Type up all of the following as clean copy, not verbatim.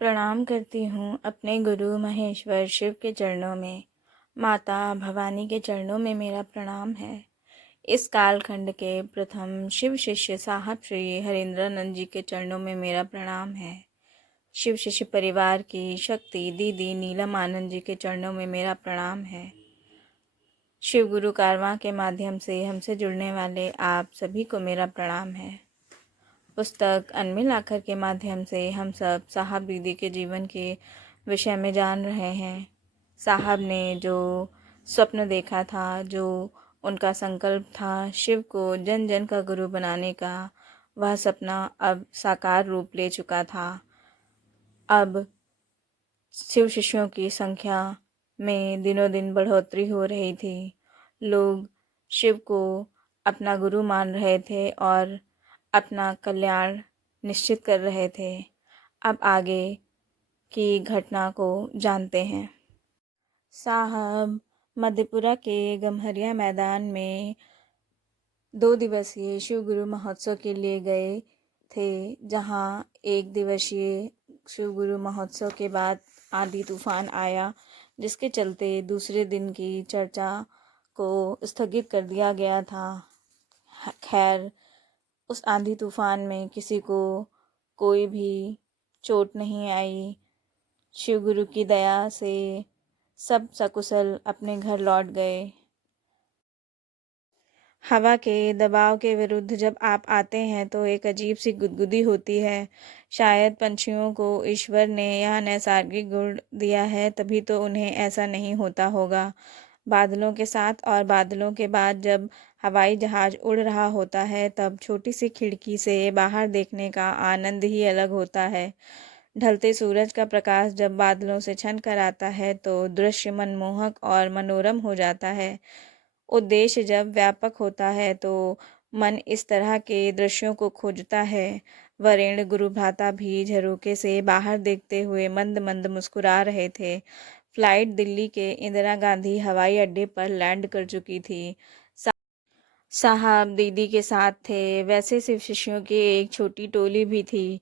प्रणाम करती हूँ अपने गुरु महेश्वर शिव के चरणों में। माता भवानी के चरणों में मेरा प्रणाम है। इस कालखंड के प्रथम शिव शिष्य साहब श्री हरेंद्रानंद जी के चरणों में मेरा प्रणाम है। शिव शिष्य परिवार की शक्ति दीदी नीलम आनंद जी के चरणों में मेरा प्रणाम है। शिव गुरु कारवां के माध्यम से हमसे जुड़ने वाले आप सभी को मेरा प्रणाम है। पुस्तक अनमिल आखर के माध्यम से हम सब साहब दीदी के जीवन के विषय में जान रहे हैं। साहब ने जो स्वप्न देखा था, जो उनका संकल्प था शिव को जन जन का गुरु बनाने का, वह सपना अब साकार रूप ले चुका था। अब शिव शिष्यों की संख्या में दिनों दिन बढ़ोतरी हो रही थी। लोग शिव को अपना गुरु मान रहे थे और अपना कल्याण निश्चित कर रहे थे। अब आगे की घटना को जानते हैं। साहब मधेपुरा के गम्हरिया मैदान में 2 दिवसीय शिव गुरु महोत्सव के लिए गए थे, जहां 1 दिवसीय शिव गुरु महोत्सव के बाद आंधी तूफान आया, जिसके चलते दूसरे दिन की चर्चा को स्थगित कर दिया गया था। खैर, उस आंधी तूफान में किसी को कोई भी चोट नहीं आई। शिव गुरु की दया से सब सकुशल अपने घर लौट गए। हवा के दबाव के विरुद्ध जब आप आते हैं तो एक अजीब सी गुदगुदी होती है। शायद पंछियों को ईश्वर ने यह नैसर्गिक गुण दिया है, तभी तो उन्हें ऐसा नहीं होता होगा। बादलों के साथ और बादलों के बाद जब हवाई जहाज उड़ रहा होता है, तब छोटी सी खिड़की से बाहर देखने का आनंद ही अलग होता है। ढलते सूरज का प्रकाश जब बादलों से छन कर आता है तो दृश्य मनमोहक और मनोरम हो जाता है। उद्देश्य जब व्यापक होता है तो मन इस तरह के दृश्यों को खोजता है। वरेण्य गुरु भ्राता भी झरोके से बाहर देखते हुए मंद मंद मुस्कुरा रहे थे। फ्लाइट दिल्ली के इंदिरा गांधी हवाई अड्डे पर लैंड कर चुकी थी। साहब दीदी के साथ थे। वैसे शिव शिष्यों की एक छोटी टोली भी थी।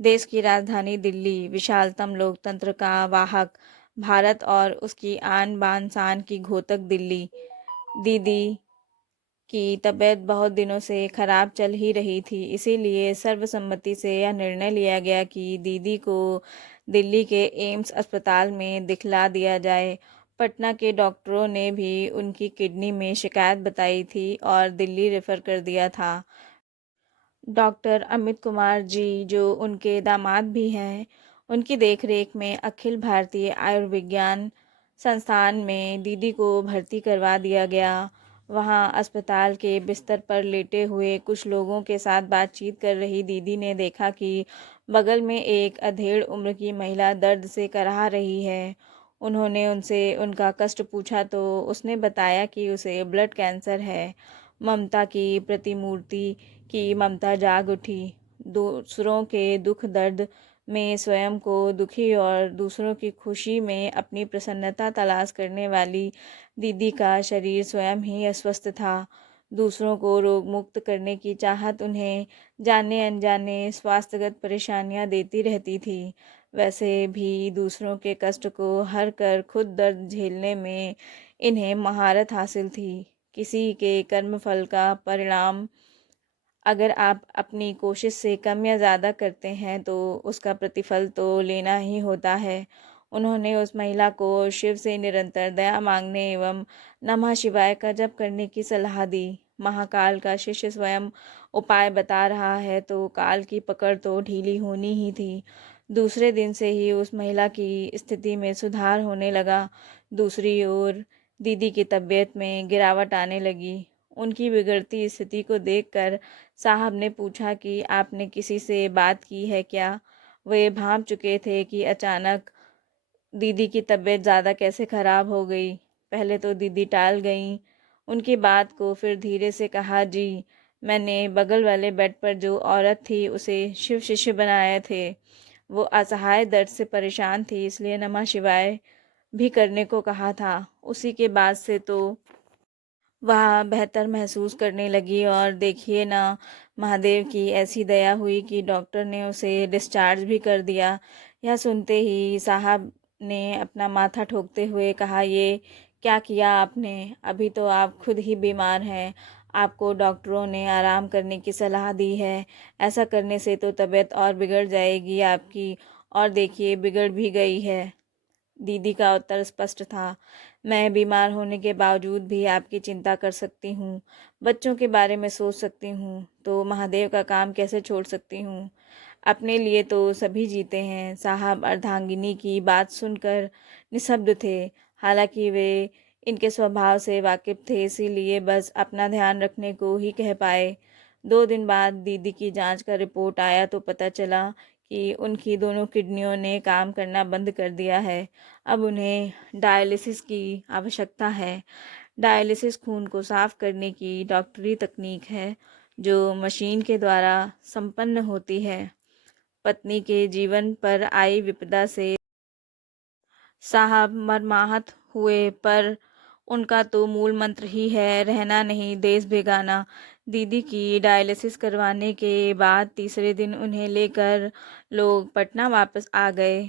देश की राजधानी दिल्ली, विशालतम लोकतंत्र का वाहक भारत और उसकी आन बान शान की घोतक दिल्ली। दीदी की तबीयत बहुत दिनों से खराब चल ही रही थी, इसीलिए सर्वसम्मति से यह निर्णय लिया गया कि दीदी को दिल्ली के एम्स अस्पताल में दिखला दिया जाए। पटना के डॉक्टरों ने भी उनकी किडनी में शिकायत बताई थी और दिल्ली रेफर कर दिया था। डॉक्टर अमित कुमार जी, जो उनके दामाद भी हैं, उनकी देखरेख में अखिल भारतीय आयुर्विज्ञान संस्थान में दीदी को भर्ती करवा दिया गया। वहां अस्पताल के बिस्तर पर लेटे हुए कुछ लोगों के साथ बातचीत कर रही दीदी ने देखा कि बगल में एक अधेड़ उम्र की महिला दर्द से कराह रही है। उन्होंने उनसे उनका कष्ट पूछा तो उसने बताया कि उसे ब्लड कैंसर है। ममता की प्रतिमूर्ति की ममता जाग उठी। दूसरों के दुख दर्द में स्वयं को दुखी और दूसरों की खुशी में अपनी प्रसन्नता तलाश करने वाली दीदी का शरीर स्वयं ही अस्वस्थ था। दूसरों को रोग मुक्त करने की चाहत उन्हें जाने अनजाने स्वास्थ्यगत परेशानियां देती रहती थी। वैसे भी दूसरों के कष्ट को हर कर खुद दर्द झेलने में इन्हें महारत हासिल थी। किसी के कर्मफल का परिणाम अगर आप अपनी कोशिश से कम या ज़्यादा करते हैं तो उसका प्रतिफल तो लेना ही होता है। उन्होंने उस महिला को शिव से निरंतर दया मांगने एवं नमः शिवाय का जप करने की सलाह दी। महाकाल का शिष्य स्वयं उपाय बता रहा है तो काल की पकड़ तो ढीली होनी ही थी। दूसरे दिन से ही उस महिला की स्थिति में सुधार होने लगा। दूसरी ओर दीदी की तबीयत में गिरावट आने लगी। उनकी बिगड़ती स्थिति को देखकर साहब ने पूछा कि आपने किसी से बात की है क्या? वे भांप चुके थे कि अचानक दीदी की तबीयत ज़्यादा कैसे खराब हो गई। पहले तो दीदी टाल गईं। उनकी बात को फिर धीरे से कहा, जी, मैंने बगल वाले बेड पर जो औरत थी उसे शिव शिष्य बनाए थे। वो असहाय दर्द से परेशान थी, इसलिए नमः शिवाय भी करने को कहा था। उसी के बाद से तो वह बेहतर महसूस करने लगी और देखिए ना, महादेव की ऐसी दया हुई कि डॉक्टर ने उसे डिस्चार्ज भी कर दिया। यह सुनते ही साहब ने अपना माथा ठोकते हुए कहा, ये क्या किया आपने? अभी तो आप खुद ही बीमार हैं। आपको डॉक्टरों ने आराम करने की सलाह दी है। ऐसा करने से तो तबीयत और बिगड़ जाएगी आपकी, और देखिए बिगड़ भी गई है। दीदी का उत्तर स्पष्ट था। मैं बीमार होने के बावजूद भी आपकी चिंता कर सकती हूँ, बच्चों के बारे में सोच सकती हूँ, तो महादेव का काम कैसे छोड़ सकती हूँ? अपने लिए तो सभी जीते हैं। साहब अर्धांगिनी की बात सुनकर निःशब्द थे। हालांकि वे इनके स्वभाव से वाकिफ थे, इसीलिए बस अपना ध्यान रखने को ही कह पाए। 2 दिन बाद दीदी की जांच का रिपोर्ट आया तो पता चला कि उनकी दोनों किडनियों ने काम करना बंद कर दिया है। अब उन्हें डायलिसिस की आवश्यकता है। डायलिसिस खून को साफ करने की डॉक्टरी तकनीक है जो मशीन के द्वारा संपन्न होती है। पत्नी के जीवन पर आई विपदा से साहब मर्माहत हुए, पर उनका तो मूल मंत्र ही है, रहना नहीं देश बेगाना। दीदी की डायलिसिस करवाने के बाद तीसरे दिन उन्हें लेकर लोग पटना वापस आ गए।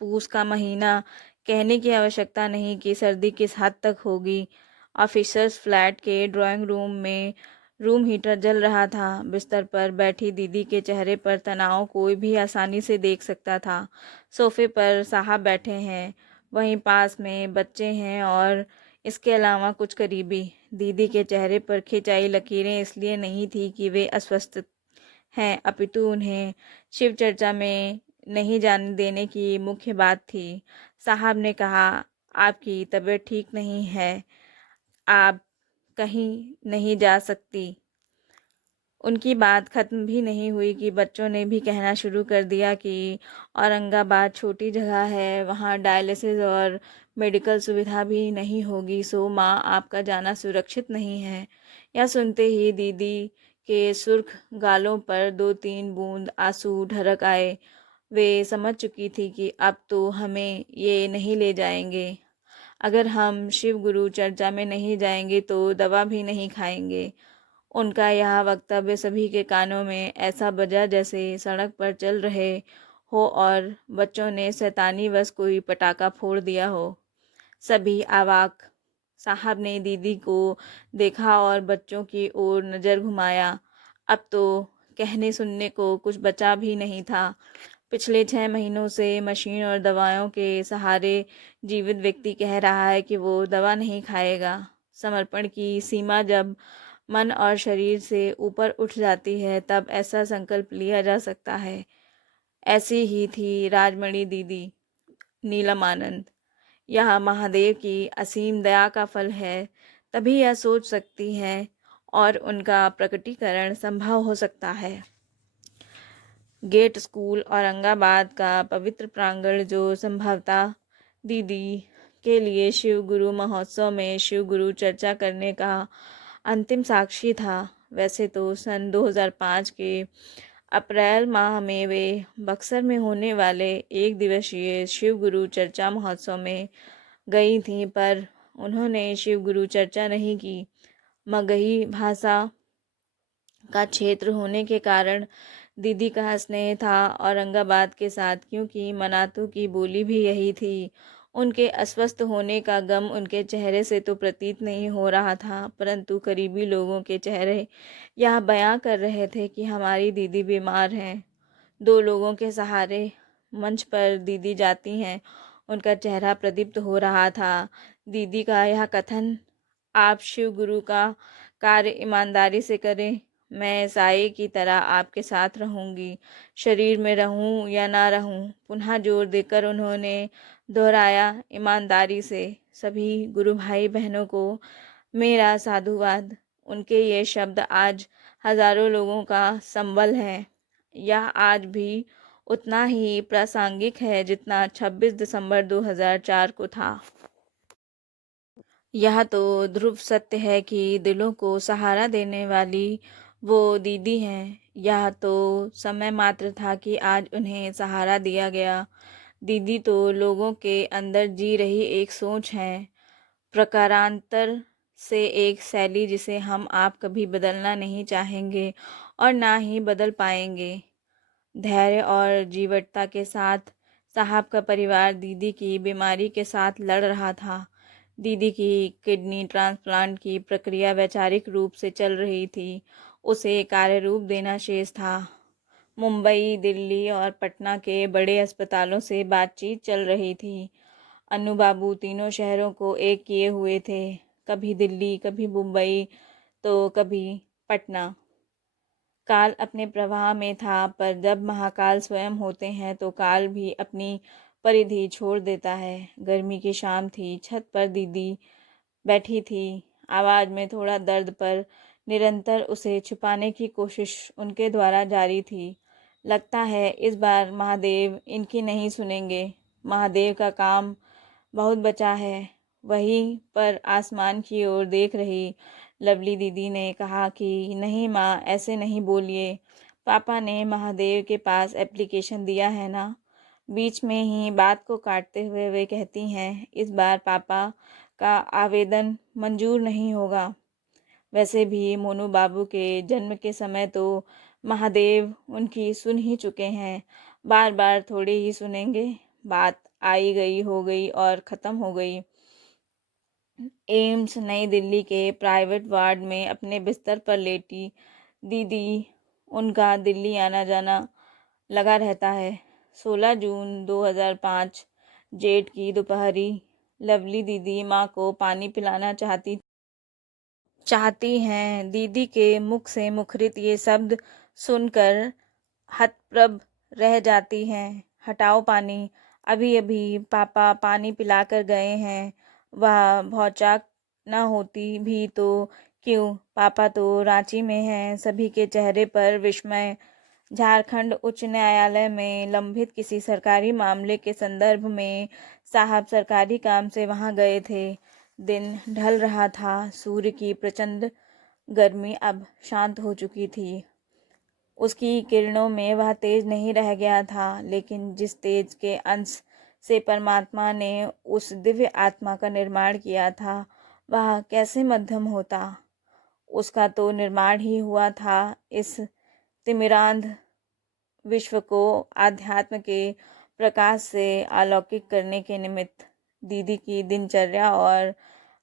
पूस का महीना, कहने की आवश्यकता नहीं कि सर्दी किस हद तक होगी। ऑफिसर्स फ्लैट के ड्राइंग रूम में रूम हीटर जल रहा था। बिस्तर पर बैठी दीदी के चेहरे पर तनाव कोई भी आसानी से देख सकता था। सोफे पर साहब बैठे हैं, वहीं पास में बच्चे हैं और इसके अलावा कुछ करीबी। दीदी के चेहरे पर खिंचाई लकीरें इसलिए नहीं थी कि वे अस्वस्थ हैं, अपितु उन्हें शिव चर्चा में नहीं जाने देने की मुख्य बात थी। साहब ने कहा, आपकी तबीयत ठीक नहीं है, आप कहीं नहीं जा सकती। उनकी बात खत्म भी नहीं हुई कि बच्चों ने भी कहना शुरू कर दिया कि औरंगाबाद छोटी जगह है, वहाँ डायलिसिस और मेडिकल सुविधा भी नहीं होगी, सो माँ आपका जाना सुरक्षित नहीं है। यह सुनते ही दीदी के सुर्ख गालों पर 2-3 बूंद आंसू ढरक आए। वे समझ चुकी थी कि अब तो हमें ये नहीं ले जाएंगे। अगर हम शिव गुरु चर्चा में नहीं जाएंगे तो दवा भी नहीं खाएंगे। उनका यह वक्तव्य सभी के कानों में ऐसा बजा जैसे सड़क पर चल रहे हो और बच्चों ने शैतानीवश कोई पटाखा फोड़ दिया हो। सभी अवाक। साहब ने दीदी को देखा और बच्चों की ओर नज़र घुमाया। अब तो कहने सुनने को कुछ बचा भी नहीं था। पिछले 6 महीनों से मशीन और दवाओं के सहारे जीवित व्यक्ति कह रहा है कि वो दवा नहीं खाएगा। समर्पण की सीमा जब मन और शरीर से ऊपर उठ जाती है तब ऐसा संकल्प लिया जा सकता है। ऐसी ही थी राजमणि दीदी। नीलम आनंद। यह महादेव की असीम दया का फल है, तभी यह सोच सकती हैं और उनका प्रकटीकरण संभव हो सकता है। गेट स्कूल औरंगाबाद का पवित्र प्रांगण जो संभवतः दीदी के लिए शिव गुरु महोत्सव में शिव गुरु चर्चा करने का अंतिम साक्षी था। वैसे तो सन 2005 के अप्रैल माह में वे बक्सर में होने वाले एक दिवसीय शिव गुरु चर्चा महोत्सव में गई थीं, पर उन्होंने शिव गुरु चर्चा नहीं की। मगही भाषा का क्षेत्र होने के कारण दीदी का स्नेह था औरंगाबाद के साथ, क्योंकि मनातू की बोली भी यही थी। उनके अस्वस्थ होने का गम उनके चेहरे से तो प्रतीत नहीं हो रहा था, परंतु करीबी लोगों के चेहरे यह बयां कर रहे थे कि हमारी दीदी बीमार हैं। 2 लोगों के सहारे मंच पर दीदी जाती हैं, उनका चेहरा प्रदीप्त हो रहा था। दीदी का यह कथन, आप शिव गुरु का कार्य ईमानदारी से करें, मैं साये की तरह आपके साथ रहूंगी, शरीर में रहूं या ना रहूं, पुनः जोर देकर उन्होंने दोहराया, ईमानदारी से। सभी गुरु भाई बहनों को मेरा साधुवाद। उनके ये शब्द आज हजारों लोगों का संबल है। यह आज भी उतना ही प्रासंगिक है जितना 26 दिसंबर 2004 को था। यह तो ध्रुव सत्य है कि दिलों को सहारा देने वाली वो दीदी हैं। यह तो समय मात्र था कि आज उन्हें सहारा दिया गया। दीदी तो लोगों के अंदर जी रही एक सोच है, प्रकारांतर से एक शैली जिसे हम आप कभी बदलना नहीं चाहेंगे और ना ही बदल पाएंगे। धैर्य और जीवटता के साथ साहब का परिवार दीदी की बीमारी के साथ लड़ रहा था। दीदी की किडनी ट्रांसप्लांट की प्रक्रिया वैचारिक रूप से चल रही थी, उसे कार्य रूप देना शेष था। मुंबई, दिल्ली और पटना के बड़े अस्पतालों से बातचीत चल रही थी। अन्नू बाबू तीनों शहरों को एक किए हुए थे, कभी दिल्ली, कभी मुंबई, तो कभी पटना। काल अपने प्रवाह में था, पर जब महाकाल स्वयं होते हैं तो काल भी अपनी परिधि छोड़ देता है। गर्मी की शाम थी, छत पर दीदी बैठी थी, आवाज में थोड़ा दर्द, पर निरंतर उसे छुपाने की कोशिश उनके द्वारा जारी थी। लगता है इस बार महादेव इनकी नहीं सुनेंगे। महादेव का काम बहुत बचा है। वहीं पर आसमान की ओर देख रही लवली दीदी ने कहा कि नहीं माँ, ऐसे नहीं बोलिए। पापा ने महादेव के पास एप्लीकेशन दिया है ना। बीच में ही बात को काटते हुए वे कहती हैं, इस बार पापा का आवेदन मंजूर नहीं होगा। वैसे भी मोनू बाबू के जन्म के समय तो महादेव उनकी सुन ही चुके हैं, बार बार थोड़े ही सुनेंगे। बात आई गई हो गई और ख़त्म हो गई। एम्स नई दिल्ली के प्राइवेट वार्ड में अपने बिस्तर पर लेटी दीदी, उनका दिल्ली आना जाना लगा रहता है। 16 जून 2005 जेठ की दोपहरी। लवली दीदी माँ को पानी पिलाना चाहती हैं। दीदी के मुख से मुखरित ये शब्द सुनकर हतप्रभ रह जाती हैं। हटाओ पानी, अभी अभी पापा पानी पिलाकर गए हैं। वह भौचाक न होती भी तो क्यों, पापा तो रांची में हैं। सभी के चेहरे पर विस्मय। झारखंड उच्च न्यायालय में लंबित किसी सरकारी मामले के संदर्भ में साहब सरकारी काम से वहां गए थे। दिन ढल रहा था, सूर्य की प्रचंड गर्मी अब शांत हो चुकी थी। उसकी किरणों में वह तेज नहीं रह गया था, लेकिन जिस तेज के अंश से परमात्मा ने उस दिव्य आत्मा का निर्माण किया था, वह कैसे मध्यम होता। उसका तो निर्माण ही हुआ था इस तिमिरांध विश्व को आध्यात्म के प्रकाश से अलौकिक करने के निमित्त। दीदी की दिनचर्या और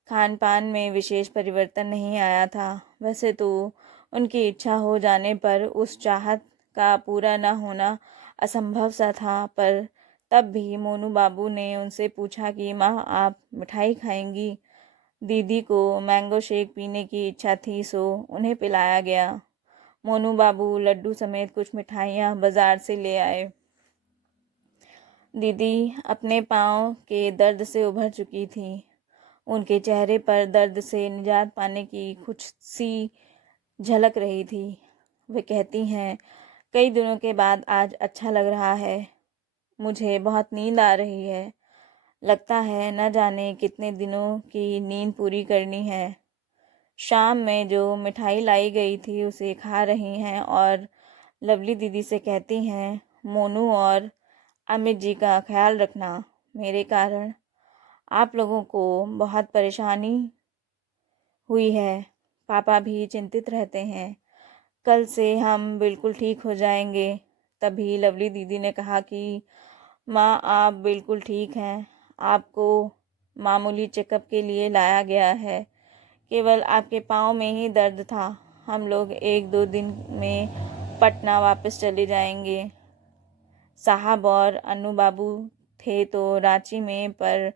खान पान में विशेष परिवर्तन नहीं आया था। वैसे तो उनकी इच्छा हो जाने पर उस चाहत का पूरा न होना असंभव सा था, पर तब भी मोनू बाबू ने उनसे पूछा कि माँ, आप मिठाई खाएंगी। दीदी को मैंगो शेक पीने की इच्छा थी, सो उन्हें पिलाया गया। मोनू बाबू लड्डू समेत कुछ मिठाइयाँ बाजार से ले आए। दीदी अपने पाँव के दर्द से उभर चुकी थी। उनके चेहरे पर दर्द से निजात पाने की कुछ सी झलक रही थी। वे कहती हैं, कई दिनों के बाद आज अच्छा लग रहा है। मुझे बहुत नींद आ रही है। लगता है न जाने कितने दिनों की नींद पूरी करनी है। शाम में जो मिठाई लाई गई थी उसे खा रही हैं और लवली दीदी से कहती हैं, मोनू और अमित जी का ख्याल रखना। मेरे कारण आप लोगों को बहुत परेशानी हुई है। पापा भी चिंतित रहते हैं। कल से हम बिल्कुल ठीक हो जाएंगे। तभी लवली दीदी ने कहा कि माँ, आप बिल्कुल ठीक हैं। आपको मामूली चेकअप के लिए लाया गया है। केवल आपके पाँव में ही दर्द था। हम लोग 1-2 दिन में पटना वापस चले जाएंगे। साहब और अन्नू बाबू थे तो रांची में, पर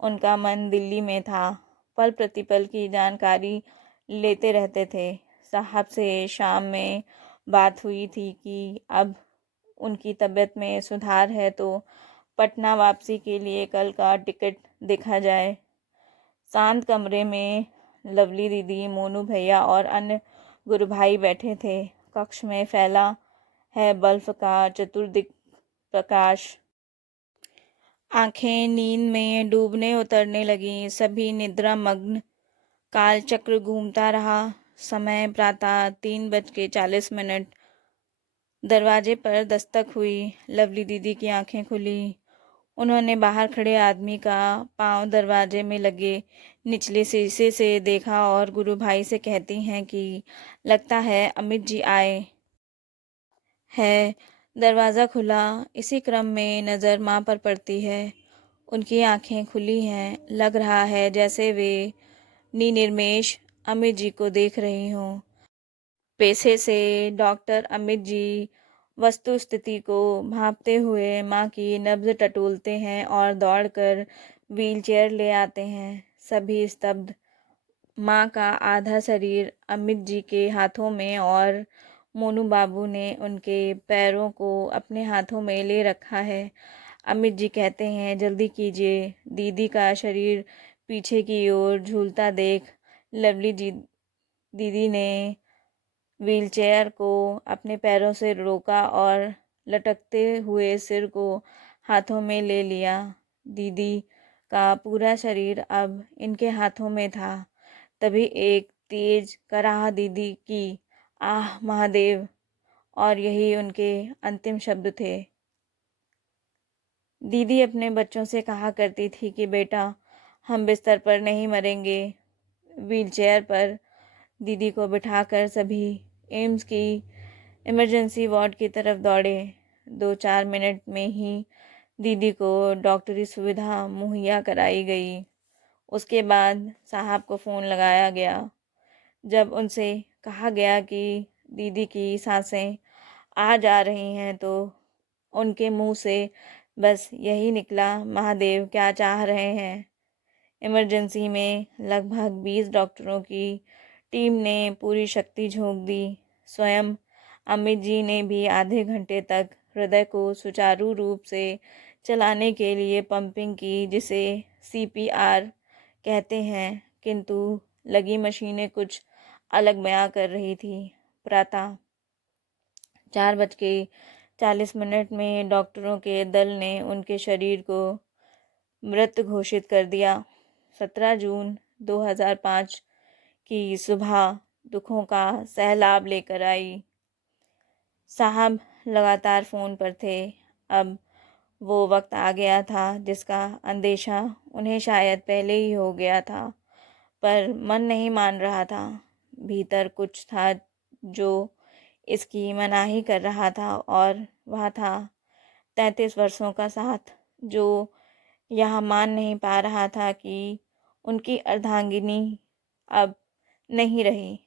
उनका मन दिल्ली में था। पल प्रतिपल की जानकारी लेते रहते थे। साहब से शाम में बात हुई थी कि अब उनकी तबीयत में सुधार है तो पटना वापसी के लिए कल का टिकट देखा जाए। शांत कमरे में लवली दीदी, मोनू भैया और अन्य गुरु भाई बैठे थे। कक्ष में फैला है बल्ब का चतुर्दिक प्रकाश। आंखें नींद में डूबने उतरने लगीं। सभी निद्रा मग्न। काल चक्र घूमता रहा। समय प्रातः 3:40। दरवाजे पर दस्तक हुई। लवली दीदी की आंखें खुली। उन्होंने बाहर खड़े आदमी का पाँव दरवाजे में लगे निचले शीशे से देखा और गुरु भाई से कहती हैं कि लगता है अमित जी आए है। दरवाज़ा खुला। इसी क्रम में नज़र माँ पर पड़ती है। उनकी आंखें खुली हैं। लग रहा है जैसे वे निनिर्मेष अमित जी को देख रही हों। पेशे से डॉक्टर अमित जी वस्तु स्थिति को भांपते हुए माँ की नब्ज टटोलते हैं और दौड़कर व्हीलचेयर ले आते हैं। सभी स्तब्ध। माँ का आधा शरीर अमित जी के हाथों में और मोनू बाबू ने उनके पैरों को अपने हाथों में ले रखा है। अमित जी कहते हैं जल्दी कीजिए। दीदी का शरीर पीछे की ओर झूलता देख लवली जी दीदी ने व्हीलचेयर को अपने पैरों से रोका और लटकते हुए सिर को हाथों में ले लिया। दीदी का पूरा शरीर अब इनके हाथों में था। तभी एक तेज कराह दीदी की आह महादेव, और यही उनके अंतिम शब्द थे। दीदी अपने बच्चों से कहा करती थी कि बेटा हम बिस्तर पर नहीं मरेंगे। व्हीलचेयर पर दीदी को बिठाकर सभी एम्स की इमरजेंसी वार्ड की तरफ दौड़े। 2-4 मिनट में ही दीदी को डॉक्टरी सुविधा मुहैया कराई गई। उसके बाद साहब को फ़ोन लगाया गया। जब उनसे कहा गया कि दीदी की सांसें आ जा रही हैं तो उनके मुंह से बस यही निकला, महादेव क्या चाह रहे हैं। इमरजेंसी में लगभग 20 डॉक्टरों की टीम ने पूरी शक्ति झोंक दी। स्वयं अमित जी ने भी आधे घंटे तक हृदय को सुचारू रूप से चलाने के लिए पंपिंग की, जिसे सीपीआर कहते हैं, किंतु लगी मशीनें कुछ अलग बयां कर रही थी। प्रातः 4:40 में डॉक्टरों के दल ने उनके शरीर को मृत घोषित कर दिया। 17 जून 2005 की सुबह दुखों का सैलाब लेकर आई। साहब लगातार फ़ोन पर थे। अब वो वक्त आ गया था जिसका अंदेशा उन्हें शायद पहले ही हो गया था, पर मन नहीं मान रहा था। भीतर कुछ था जो इसकी मनाही कर रहा था, और वह था 33 वर्षों का साथ, जो यह मान नहीं पा रहा था कि उनकी अर्धांगिनी अब नहीं रही।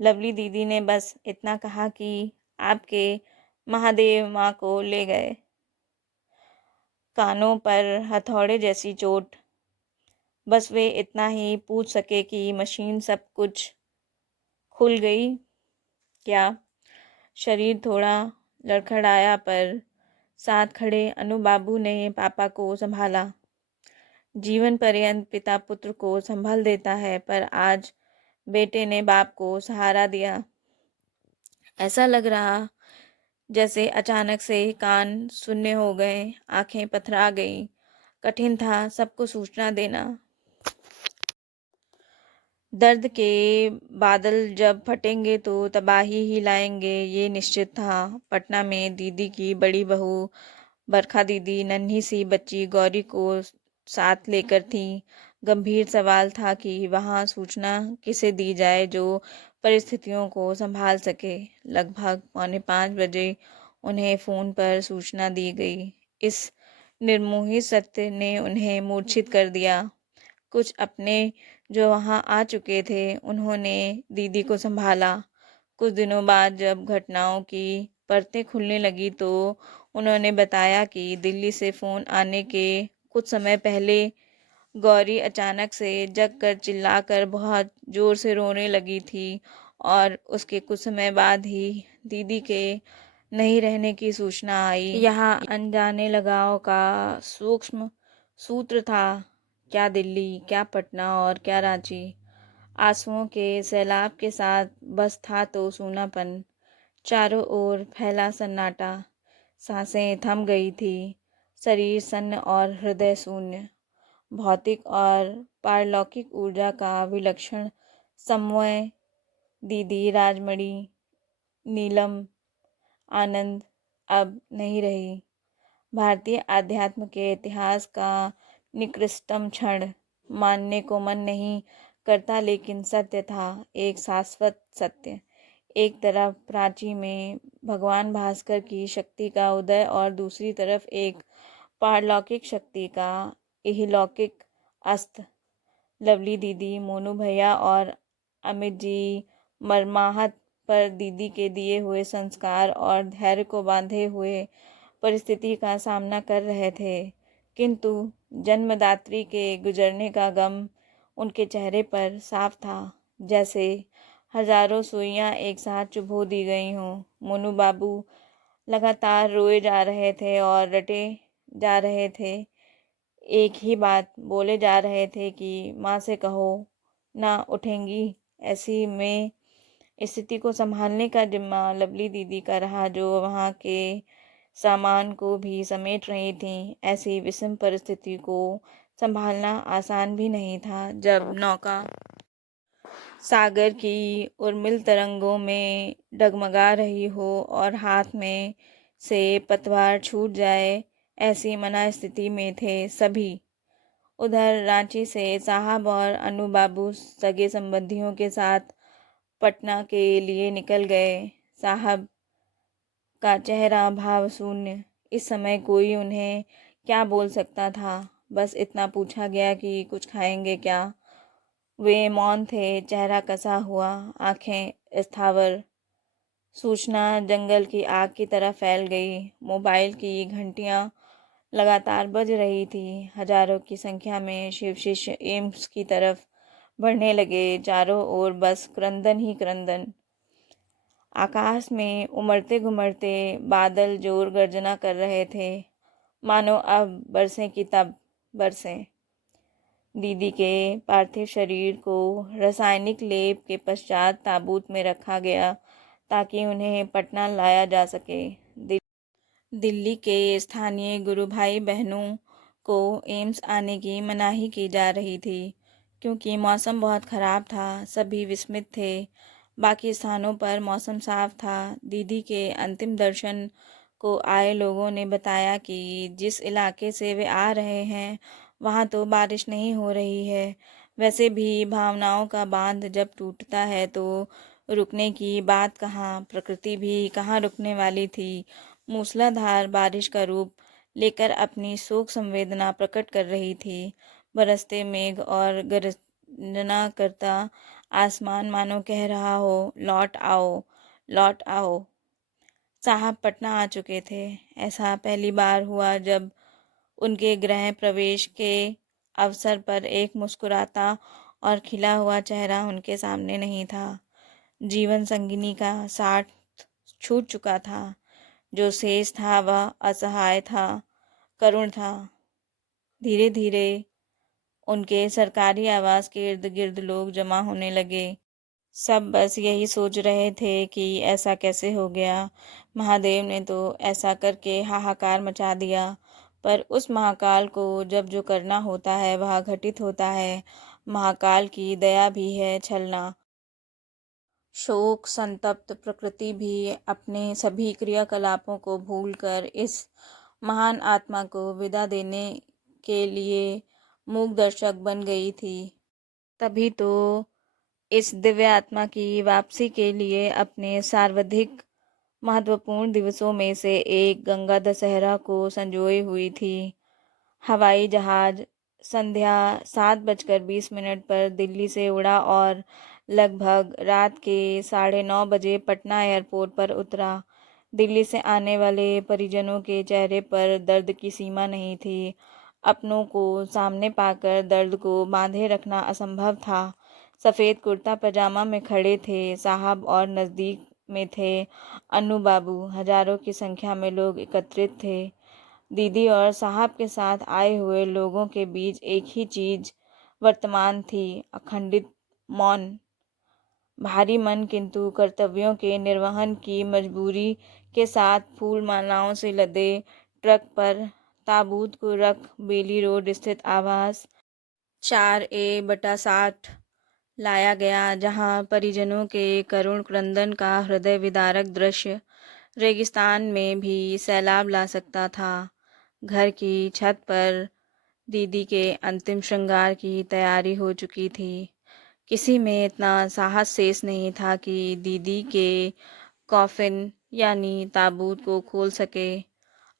लवली दीदी ने बस इतना कहा कि आपके महादेव माँ को ले गए। कानों पर हथौड़े जैसी चोट। बस वे इतना ही पूछ सके कि मशीन सब कुछ खुल गई क्या। शरीर थोड़ा लड़खड़ाया, पर साथ खड़े अनु बाबू ने पापा को संभाला। जीवन पर्यंत पिता पुत्र को संभाल देता है, पर आज बेटे ने बाप को सहारा दिया। ऐसा लग रहा जैसे अचानक से कान सुन्ने हो गए, आंखें पथरा गईं। कठिन था सबको सूचना देना। दर्द के बादल जब फटेंगे तो तबाही ही लाएंगे, ये निश्चित था। पटना में दीदी की बड़ी बहू बरखा दीदी नन्ही सी बच्ची गौरी को साथ लेकर थी। गंभीर सवाल था कि वहाँ सूचना किसे दी जाए जो परिस्थितियों को संभाल सके। लगभग 4:45 उन्हें फ़ोन पर सूचना दी गई। इस निर्मोही सत्य ने उन्हें मूर्छित कर दिया। कुछ अपने जो वहाँ आ चुके थे उन्होंने दीदी को संभाला। कुछ दिनों बाद जब घटनाओं की परतें खुलने लगी तो उन्होंने बताया कि दिल्ली से फ़ोन आने के कुछ समय पहले गौरी अचानक से जग कर चिल्लाकर बहुत ज़ोर से रोने लगी थी, और उसके कुछ समय बाद ही दीदी के नहीं रहने की सूचना आई। यहाँ अनजाने लगाव का सूक्ष्म सूत्र था। क्या दिल्ली, क्या पटना और क्या रांची। आंसुओं के सैलाब के साथ बस था तो सूनापन। चारों ओर फैला सन्नाटा। सांसें थम गई थी। शरीर सन्न और हृदय शून्य। भौतिक और पारलौकिक ऊर्जा का विलक्षण समन्वय। दीदी, राजमणि, नीलम, आनंद अब नहीं रही। भारतीय आध्यात्म के इतिहास का निकृष्टतम क्षण मानने को मन नहीं करता, लेकिन सत्य था, एक शाश्वत सत्य। एक तरफ प्राची में भगवान भास्कर की शक्ति का उदय और दूसरी तरफ एक पारलौकिक शक्ति का इहलौकिक अस्त। लवली दीदी, मोनू भैया और अमित जी मरमाहत पर दीदी के दिए हुए संस्कार और धैर्य को बांधे हुए परिस्थिति का सामना कर रहे थे, किंतु जन्मदात्री के गुजरने का गम उनके चेहरे पर साफ था, जैसे हजारों सुइयां एक साथ चुभो दी गई हों। मोनू बाबू लगातार रोए जा रहे थे और रटे जा रहे थे, एक ही बात बोले जा रहे थे कि माँ से कहो ना उठेंगी। ऐसी में स्थिति को संभालने का जिम्मा लवली दीदी का रहा, जो वहाँ के सामान को भी समेट रही थी। ऐसी विषम परिस्थिति को संभालना आसान भी नहीं था, जब नौका सागर की उर्मिल तरंगों में डगमगा रही हो और हाथ में से पतवार छूट जाए। ऐसी मना स्थिति में थे सभी। उधर रांची से साहब और अनु बाबू सगे संबंधियों के साथ पटना के लिए निकल गए। साहब का चेहरा भाव शून्य। इस समय कोई उन्हें क्या बोल सकता था। बस इतना पूछा गया कि कुछ खाएंगे क्या। वे मौन थे, चेहरा कसा हुआ, आंखें स्थावर। सूचना जंगल की आग की तरह फैल गई। मोबाइल की घंटियां लगातार बज रही थी। हजारों की संख्या में शिव शिष्य एम्स की तरफ बढ़ने लगे। चारों ओर बस क्रंदन ही क्रंदन। आकाश में उमड़ते घुमड़ते बादल जोर गर्जना कर रहे थे, मानो अब बरसें की तब बरसें। दीदी के पार्थिव शरीर को रासायनिक लेप के पश्चात ताबूत में रखा गया, ताकि उन्हें पटना लाया जा सके। दिल्ली के स्थानीय गुरु भाई बहनों को एम्स आने की मनाही की जा रही थी, क्योंकि मौसम बहुत ख़राब था। सभी विस्मित थे। बाकी स्थानों पर मौसम साफ था। दीदी के अंतिम दर्शन को आए लोगों ने बताया कि जिस इलाके से वे आ रहे हैं वहाँ तो बारिश नहीं हो रही है। वैसे भी भावनाओं का बांध जब टूटता है तो रुकने की बात कहाँ, प्रकृति भी कहाँ रुकने वाली थी। मूसलाधार बारिश का रूप लेकर अपनी शोक संवेदना प्रकट कर रही थी। बरसते मेघ और गर्जना करता आसमान मानो कह रहा हो, लौट आओ, लौट आओ। साहब पटना आ चुके थे। ऐसा पहली बार हुआ जब उनके गृह प्रवेश के अवसर पर एक मुस्कुराता और खिला हुआ चेहरा उनके सामने नहीं था। जीवन संगिनी का साथ छूट चुका था। जो शेष था वह असहाय था, करुण था। धीरे धीरे उनके सरकारी आवास के इर्द गिर्द लोग जमा होने लगे। सब बस यही सोच रहे थे कि ऐसा कैसे हो गया। महादेव ने तो ऐसा करके हाहाकार मचा दिया। पर उस महाकाल को जब जो करना होता है वह घटित होता है। महाकाल की दया भी है छलना। शोक संतप्त प्रकृति भी अपने सभी क्रियाकलापों को भूलकर इस महान आत्मा को विदा देने के लिए मूक दर्शक बन गई थी। तभी तो इस दिव्य आत्मा की वापसी के लिए अपने सर्वाधिक महत्वपूर्ण दिवसों में से एक गंगा दशहरा को संजोए हुई थी। हवाई जहाज संध्या 7:20 पर दिल्ली से उड़ा और लगभग रात के 9:30 बजे पटना एयरपोर्ट पर उतरा। दिल्ली से आने वाले परिजनों के चेहरे पर दर्द की सीमा नहीं थी। अपनों को सामने पाकर दर्द को बांधे रखना असंभव था। सफ़ेद कुर्ता पजामा में खड़े थे साहब और नज़दीक में थे अनु बाबू। हजारों की संख्या में लोग एकत्रित थे। दीदी और साहब के साथ आए हुए लोगों के बीच एक ही चीज वर्तमान थी, अखंडित मौन। भारी मन, किंतु कर्तव्यों के निर्वहन की मजबूरी के साथ फूल मालाओं से लदे ट्रक पर ताबूत को रख बेली रोड स्थित आवास 4A/60 लाया गया, जहां परिजनों के करुण क्रंदन का हृदय विदारक दृश्य रेगिस्तान में भी सैलाब ला सकता था। घर की छत पर दीदी के अंतिम श्रृंगार की तैयारी हो चुकी थी। किसी में इतना साहस शेष नहीं था कि दीदी के कॉफिन यानी ताबूत को खोल सके।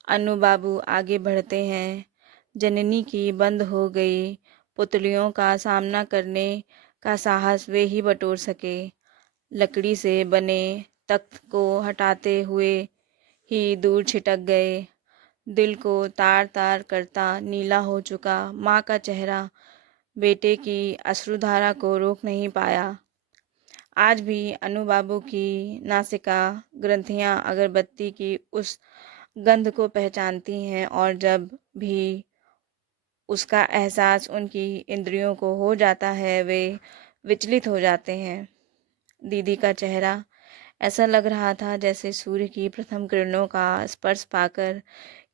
अनु बाबू आगे बढ़ते हैं। जननी की बंद हो गई पुतलियों का सामना करने का साहस वे ही बटोर सके। लकड़ी से बने तख्त को हटाते हुए ही दूर छिटक गए। दिल को तार तार करता नीला हो चुका माँ का चेहरा बेटे की अश्रुधारा को रोक नहीं पाया। आज भी अनु बाबू की नासिका ग्रंथियां अगरबत्ती की उस गंध को पहचानती हैं और जब भी उसका एहसास उनकी इंद्रियों को हो जाता है वे विचलित हो जाते हैं। दीदी का चेहरा ऐसा लग रहा था जैसे सूर्य की प्रथम किरणों का स्पर्श पाकर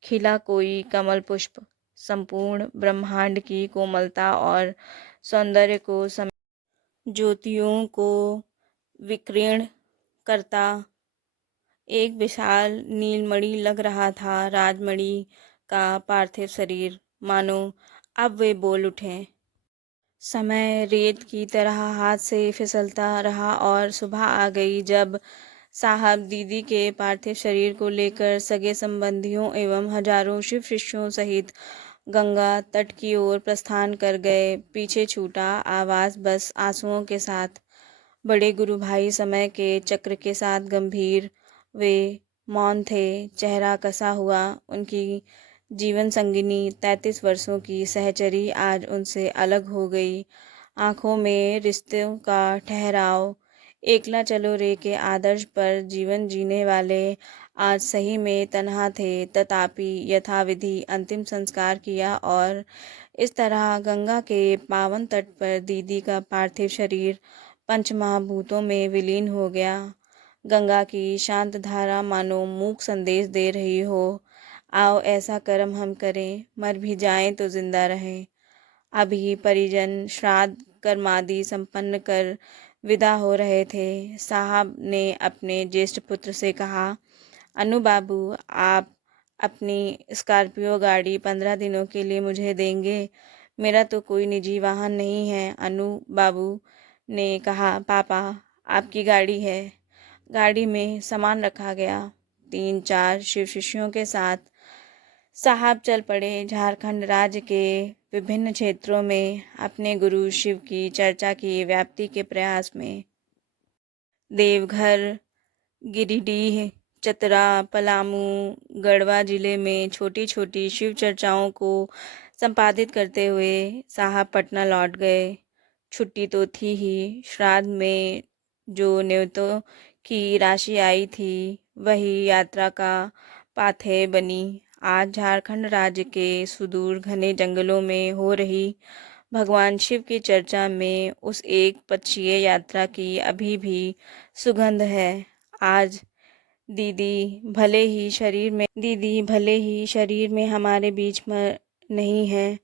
खिला कोई कमल पुष्प। संपूर्ण ब्रह्मांड की कोमलता और सौंदर्य को ज्योतियों को विकीर्ण करता एक विशाल नीलमणि लग रहा था। राजमणि का पार्थिव शरीर मानो अब वे बोल उठे। समय रेत की तरह हाथ से फिसलता रहा और सुबह आ गई जब साहब दीदी के पार्थिव शरीर को लेकर सगे संबंधियों एवं हजारों शिव शिष्यों सहित गंगा तट की ओर प्रस्थान कर गए। पीछे छूटा आवाज बस आंसुओं के साथ। बड़े गुरु भाई समय के चक्र के साथ गंभीर वे मौन थे। चेहरा कसा हुआ उनकी जीवन संगिनी 33 वर्षों की सहचरी आज उनसे अलग हो गई। आंखों में रिश्तों का ठहराव। एकला चलो रे के आदर्श पर जीवन जीने वाले आज सही में तन्हा थे। तथापि यथाविधि अंतिम संस्कार किया और इस तरह गंगा के पावन तट पर दीदी का पार्थिव शरीर पंचमहाभूतों में विलीन हो गया। गंगा की शांत धारा मानो मूक संदेश दे रही हो, आओ ऐसा कर्म हम करें, मर भी जाएं तो जिंदा रहें। अभी परिजन श्राद्ध कर्मादि संपन्न कर विदा हो रहे थे। साहब ने अपने ज्येष्ठ पुत्र से कहा, अनु बाबू आप अपनी स्कॉर्पियो गाड़ी 15 दिनों के लिए मुझे देंगे? मेरा तो कोई निजी वाहन नहीं है। अनु बाबू ने कहा, पापा आपकी गाड़ी है। गाड़ी में सामान रखा गया। 3-4 शिव शिष्यों के साथ साहब चल पड़े झारखंड राज्य के विभिन्न क्षेत्रों में अपने गुरु शिव की चर्चा की व्याप्ति के प्रयास में। देवघर, गिरिडीह, चतरा, पलामू, गढ़वा जिले में छोटी छोटी शिव चर्चाओं को संपादित करते हुए साहब पटना लौट गए। छुट्टी तो थी ही, श्राद्ध में जो न्योतों की राशि आई थी वही यात्रा का पाथेय बनी। आज झारखंड राज्य के सुदूर घने जंगलों में हो रही भगवान शिव की चर्चा में उस एक पक्षीय यात्रा की अभी भी सुगंध है। आज दीदी भले ही शरीर में हमारे बीच में नहीं है,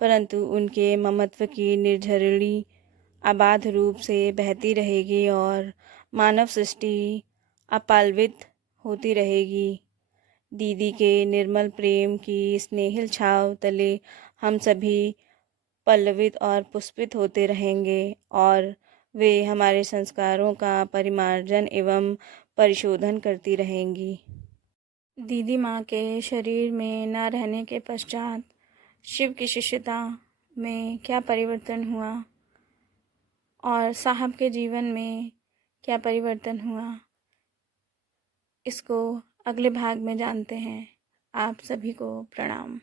परंतु उनके ममत्व की निर्झरणी अबाध रूप से बहती रहेगी और मानव सृष्टि अपालवित होती रहेगी। दीदी के निर्मल प्रेम की स्नेहिल छाव तले हम सभी पल्लवित और पुष्पित होते रहेंगे और वे हमारे संस्कारों का परिमार्जन एवं परिशोधन करती रहेंगी। दीदी माँ के शरीर में न रहने के पश्चात शिव की शिष्यता में क्या परिवर्तन हुआ और साहब के जीवन में क्या परिवर्तन हुआ, इसको अगले भाग में जानते हैं। आप सभी को प्रणाम।